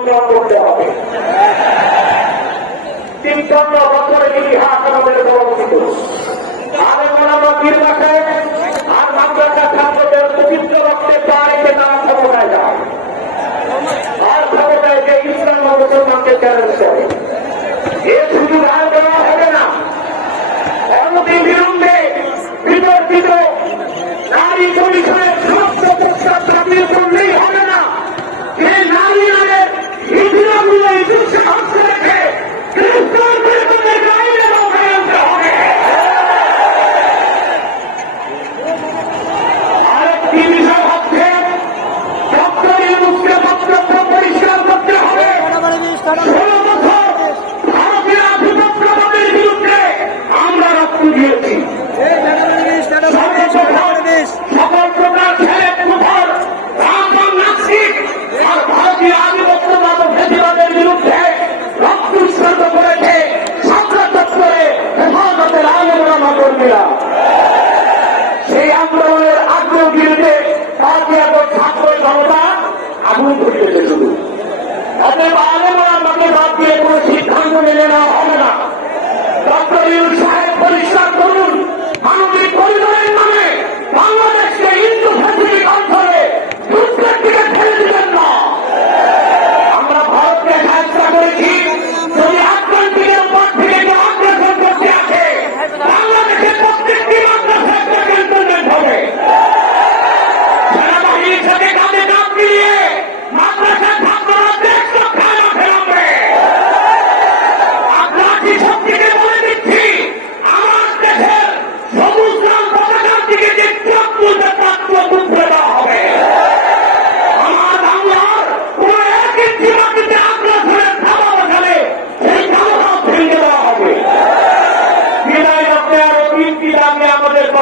সংগ্রাম করতে হবে। তিপ্পান্ন বছরের ইতিহাস আমাদের পরবর্তী ফিরিয়ে নেওয়া হবে না। ডক্টর ইউনুস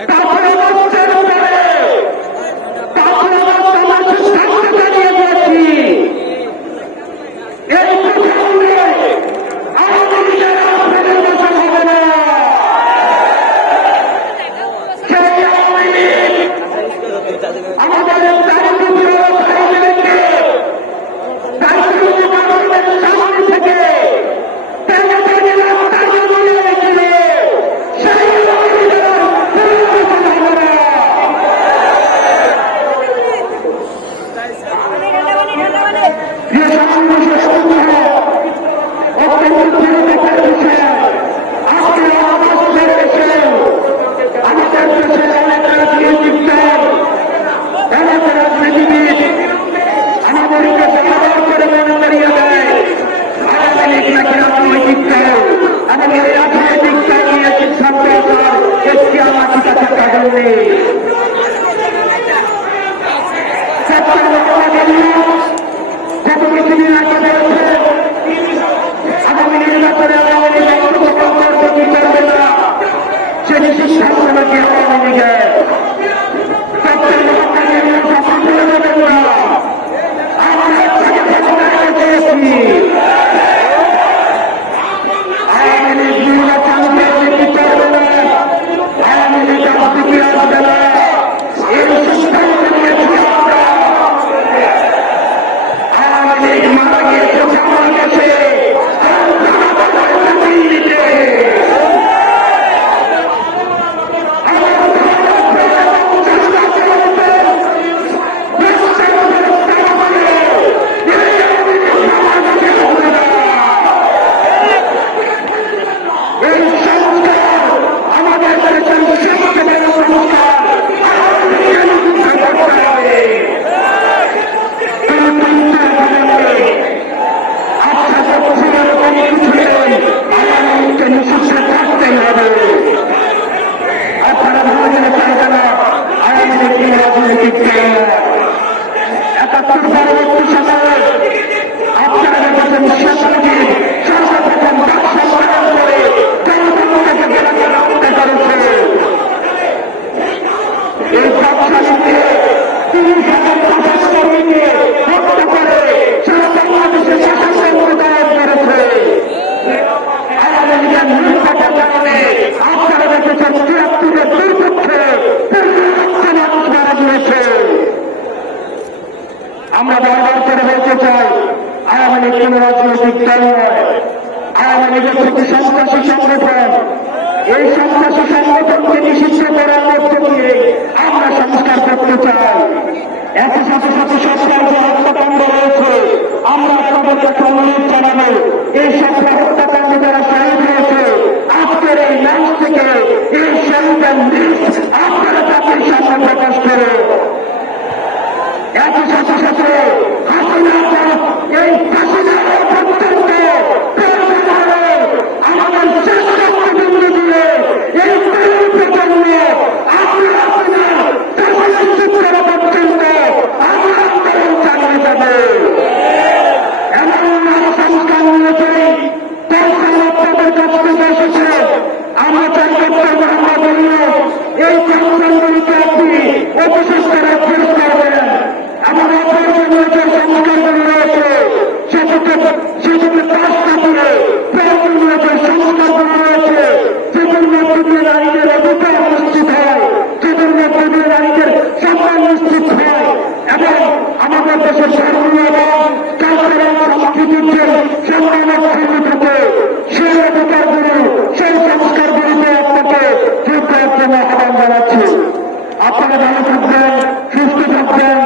এক আমরা বারবার করে বলতে চাই আওয়ামী লীগ সন্ত্রাসী সংগঠন এই সন্ত্রাসী সংগঠনকে নিষিদ্ধ করার মধ্য দিয়ে আমরা চাই করতে আমরা বলল এই সংস্কারগুলিকে আপনি অবশেষ করে ফেরত আচ্ছা, আচ্ছা। আপনারা ভালো খ্রিস্ট সুস্থ থাকবেন।